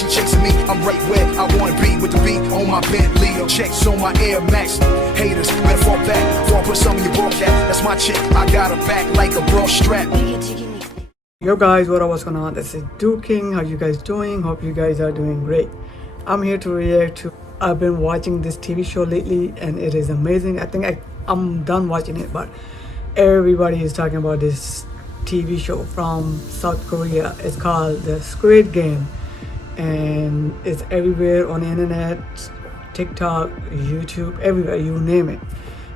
she chasing me, I'm right where I wanna be with the beat on my Bentley. Checks on my Air Max. Haters, better fall back before I put some in your ball cap. That's my chick, I got her back like a bra strap. Yo guys, what's going on? This is King. How you guys doing? Hope you guys are doing great. I'm here to react to. I've been watching this TV show lately and it is amazing. I think I'm done watching it, but everybody is talking about this TV show from South Korea. It's called the Squid Game and it's everywhere on the internet, TikTok, YouTube, everywhere, you name it.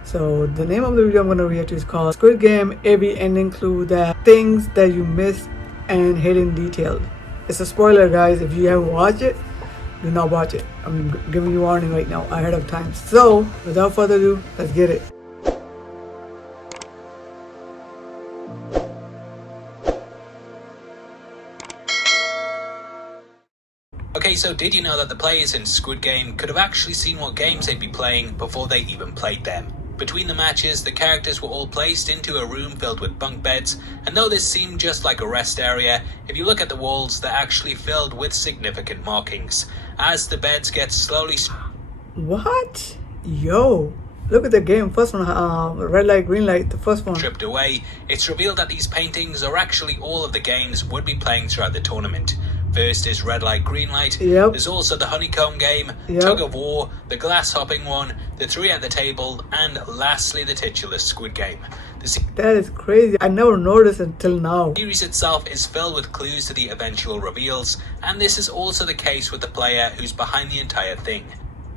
So the name of the video I'm going to react to is called Squid Game Every Ending Clue, that things that you missed and hidden details. It's a spoiler, guys. If you haven't watched it, do not watch it. I'm giving you warning right now ahead of time. So without further ado, let's get it. Okay, so did you know that the players in Squid Game could have actually seen what games they'd be playing before they even played them? Between the matches, the characters were all placed into a room filled with bunk beds, and though this seemed just like a rest area, if you look at the walls, they're actually filled with significant markings. As the beds get slowly... What? Yo, look at the game. First one, red light, green light, the first one. Stripped away, it's revealed that these paintings are actually all of the games would be playing throughout the tournament. First is red light, green light. Yep. There's also the honeycomb game, yep, tug of war, the glass hopping one, the three at the table, and lastly the titular Squid Game. That is crazy. I never noticed until now. The series itself is filled with clues to the eventual reveals, and this is also the case with the player who's behind the entire thing.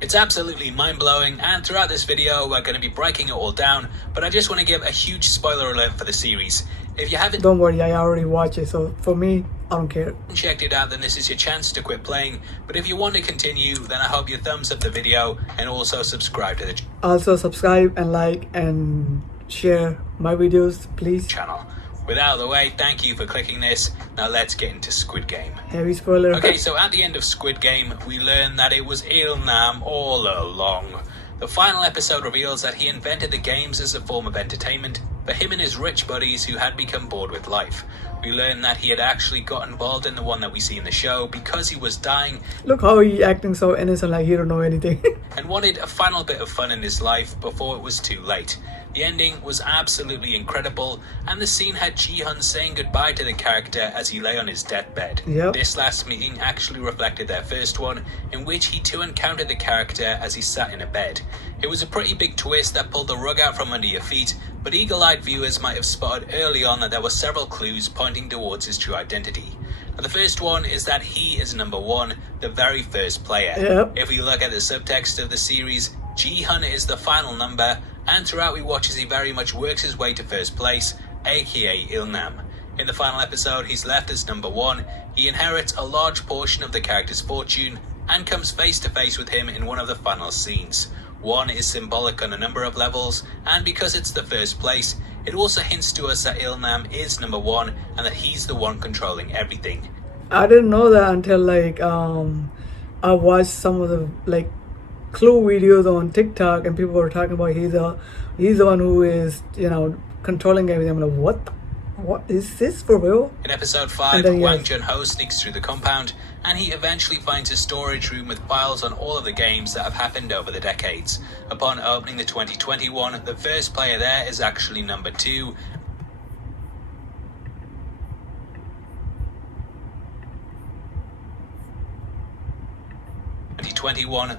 It's absolutely mind-blowing, and throughout this video we're going to be breaking it all down, but I just want to give a huge spoiler alert for the series. If you haven't... Don't worry, I already watched it, so for me, I don't care. Checked it out, then this is your chance to quit playing, but if you want to continue, then I hope you thumbs up the video and also subscribe to the Also subscribe and like and share my videos, please. Channel. With out of the way, thank you for clicking this. Now let's get into Squid Game. Heavy spoiler. Okay, so at the end of Squid Game, we learn that it was Il-nam all along. The final episode reveals that he invented the games as a form of entertainment for him and his rich buddies who had become bored with life. We learn that he had actually got involved in the one that we see in the show because he was dying. Look how he acting so innocent, like he don't know anything. And wanted a final bit of fun in his life before it was too late. The ending was absolutely incredible, and the scene had Ji-hun saying goodbye to the character as he lay on his deathbed. Yep. This last meeting actually reflected their first one, in which he too encountered the character as he sat in a bed. It was a pretty big twist that pulled the rug out from under your feet, but eagle-eyed viewers might have spotted early on that there were several clues pointing towards his true identity. Now, the first one is that he is number one, the very first player. Yep. If we look at the subtext of the series, Ji-hun is the final number, and throughout we watch as he very much works his way to first place, aka Il-nam. In the final episode, he's left as number one. He inherits a large portion of the character's fortune and comes face to face with him in one of the final scenes. One is symbolic on a number of levels, and because it's the first place, it also hints to us that Il-nam is number one and that he's the one controlling everything. I didn't know that until I watched some of the clue videos on TikTok, and people were talking about he's the one who is, controlling everything. I'm like, what is this for real? In episode 5, Wang Jun-ho sneaks through the compound, and he eventually finds a storage room with files on all of the games that have happened over the decades. Upon opening the 2021, the first player there is actually number 2.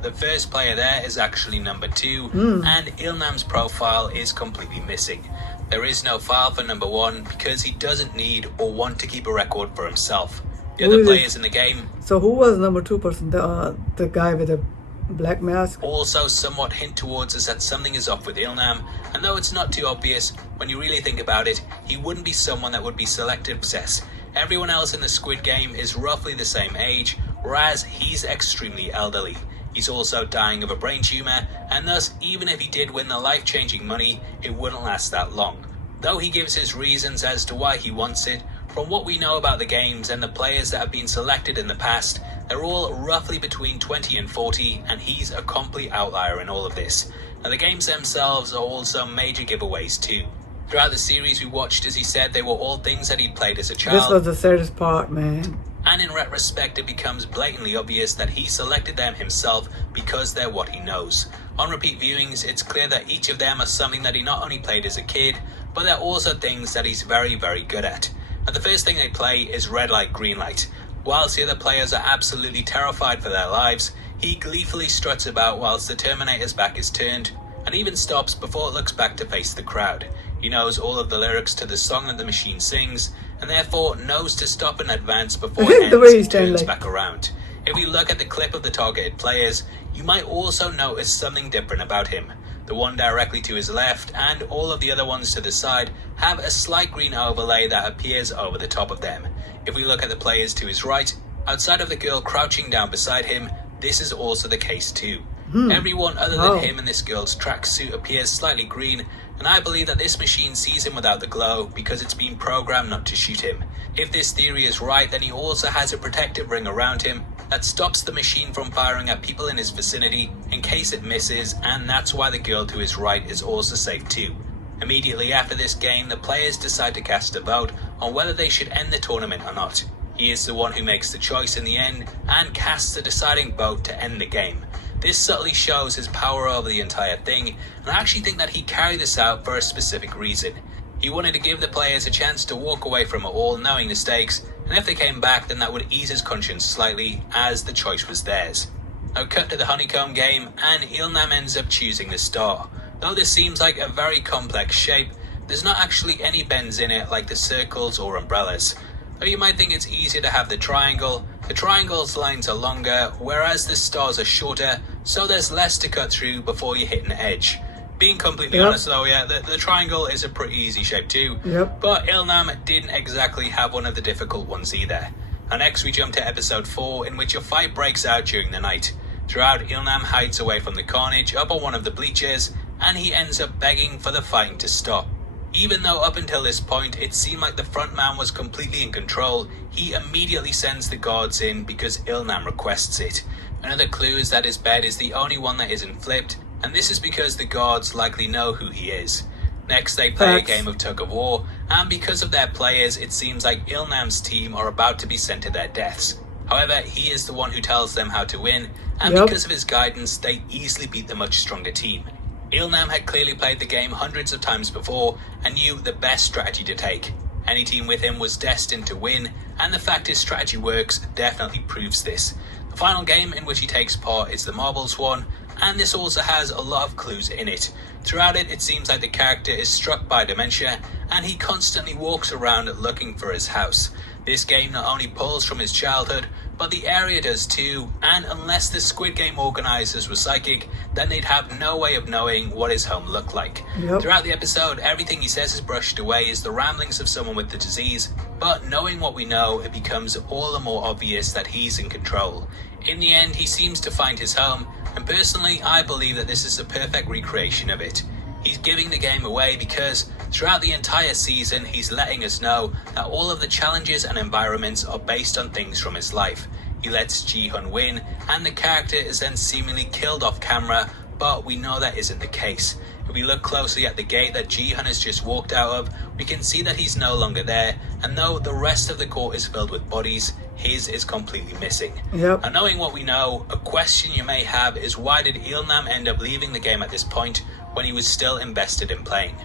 The first player there is actually number 2, and Il-nam's profile is completely missing. There is no file for number 1 because he doesn't need or want to keep a record for himself. The other players in the game... So who was number 2 person? The guy with the black mask? Also somewhat hint towards us that something is off with Il-nam, and though it's not too obvious, when you really think about it, he wouldn't be someone that would be selected for success. Everyone else in the Squid Game is roughly the same age, whereas he's extremely elderly. He's also dying of a brain tumor, and thus even if he did win the life-changing money, it wouldn't last that long. Though he gives his reasons as to why he wants it, from what we know about the games and the players that have been selected in the past, they're all roughly between 20 and 40, and he's a complete outlier in all of this. Now the games themselves are also major giveaways too. Throughout the series we watched as he said they were all things that he'd played as a child. This was the saddest part, man. and in retrospect it becomes blatantly obvious that he selected them himself because they're what he knows. On repeat viewings, it's clear that each of them are something that he not only played as a kid, but they're also things that he's very, very good at. And the first thing they play is red light, green light. Whilst the other players are absolutely terrified for their lives, he gleefully struts about whilst the Terminator's back is turned, and even stops before it looks back to face the crowd. He knows all of the lyrics to the song that the machine sings, and therefore knows to stop and advance before it ends and turns back around. If we look at the clip of the targeted players, you might also notice something different about him. The one directly to his left and all of the other ones to the side have a slight green overlay that appears over the top of them. If we look at the players to his right, outside of the girl crouching down beside him, this is also the case too. Everyone other than him in this girl's tracksuit appears slightly green, and I believe that this machine sees him without the glow because it's been programmed not to shoot him. If this theory is right, then he also has a protective ring around him that stops the machine from firing at people in his vicinity in case it misses, and that's why the girl to his right is also safe too. Immediately after this game, the players decide to cast a vote on whether they should end the tournament or not. He is the one who makes the choice in the end and casts the deciding vote to end the game. This subtly shows his power over the entire thing, and I actually think that he carried this out for a specific reason. He wanted to give the players a chance to walk away from it all knowing the stakes, and if they came back then that would ease his conscience slightly as the choice was theirs. Now cut to the honeycomb game, and Ilnam ends up choosing the star. Though this seems like a very complex shape, there's not actually any bends in it like the circles or umbrellas. Though you might think it's easier to have the triangle's lines are longer, whereas the stars are shorter, so there's less to cut through before you hit an edge. Being completely honest though, yeah, the triangle is a pretty easy shape too, but Ilnam didn't exactly have one of the difficult ones either. And next we jump to episode 4, in which a fight breaks out during the night. Throughout, Ilnam hides away from the carnage up on one of the bleachers, and he ends up begging for the fighting to stop. Even though up until this point it seemed like the front man was completely in control, he immediately sends the guards in because Ilnam requests it. Another clue is that his bed is the only one that isn't flipped, and this is because the guards likely know who he is. Next they play a game of tug of war, and because of their players it seems like Ilnam's team are about to be sent to their deaths. However, he is the one who tells them how to win, and because of his guidance they easily beat the much stronger team. Ilnam had clearly played the game hundreds of times before and knew the best strategy to take. Any team with him was destined to win, and the fact his strategy works definitely proves this. The final game in which he takes part is the marbles one, and this also has a lot of clues in it. Throughout it, it seems like the character is struck by dementia, and he constantly walks around looking for his house. This game not only pulls from his childhood, but the area does too, and unless the Squid Game organisers were psychic, then they'd have no way of knowing what his home looked like. Throughout the episode, everything he says is brushed away as the ramblings of someone with the disease, but knowing what we know, it becomes all the more obvious that he's in control. In the end, he seems to find his home, and personally, I believe that this is a perfect recreation of it. He's giving the game away because throughout the entire season he's letting us know that all of the challenges and environments are based on things from his life. He lets Ji-hun win, and the character is then seemingly killed off camera, but we know that isn't the case. If we look closely at the gate that Ji-hun has just walked out of, we can see that he's no longer there, and though the rest of the court is filled with bodies, his is completely missing. And knowing what we know, a question you may have is why did Ilnam end up leaving the game at this point when he was still invested in playing?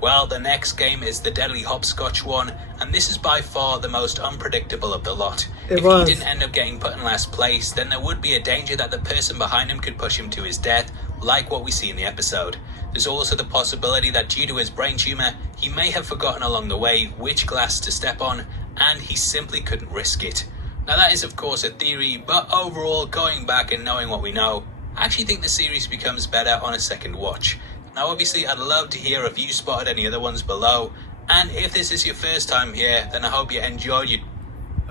Well, the next game is the deadly hopscotch one, and this is by far the most unpredictable of the lot. If he didn't end up getting put in last place, then there would be a danger that the person behind him could push him to his death, like what we see in the episode. There's also the possibility that due to his brain tumour, he may have forgotten along the way which glass to step on, and he simply couldn't risk it. Now that is of course a theory, but overall, going back and knowing what we know, I actually think the series becomes better on a second watch. Now obviously I'd love to hear if you spotted any other ones below, and if this is your first time here, then I hope you enjoyed it.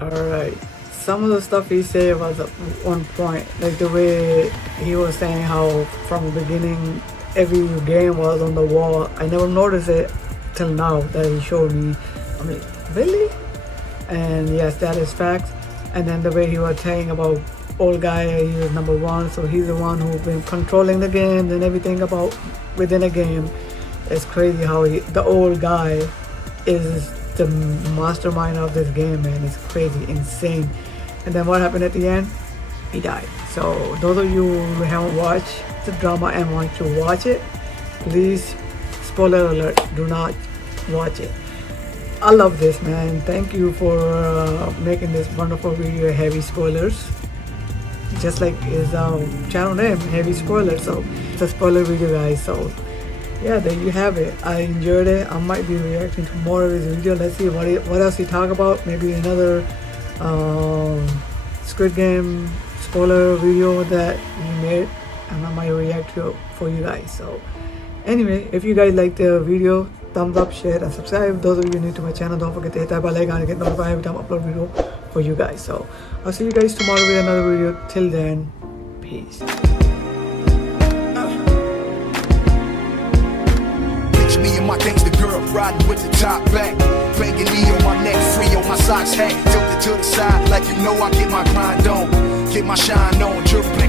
Alright, some of the stuff he said was on point, like the way he was saying how from the beginning every game was on the wall. I never noticed it till now that he showed me. I mean, really? And yes, that is fact. And then the way he was saying about old guy, he was number one, so he's the one who's been controlling the games and everything about within a game. It's crazy how the old guy is the mastermind of this game, man. It's crazy, insane. and then what happened at the end? He died. So those of you who haven't watched the drama and want to watch it, please, spoiler alert, do not watch it. I love this, man. Thank you for making this wonderful video, heavy spoilers, just like his channel name, heavy spoilers. So it's a spoiler video, guys. So yeah, there you have it. I enjoyed it. I might be reacting to more of his video. Let's see what else he talk about. Maybe another Squid Game spoiler video that he made, and I might react to it for you guys. So anyway, if you guys like the video, thumbs up, share, and subscribe. Those of you new to my channel, don't forget to hit that bell icon to get notified every time I upload a video for you guys. So I'll see you guys tomorrow with another video. Till then, peace. Picture me and my gangster girl riding with the top back, banging knee on my neck, free on my socks hat, tilted to the side like you know I get my grind on, get my shine on, dripping.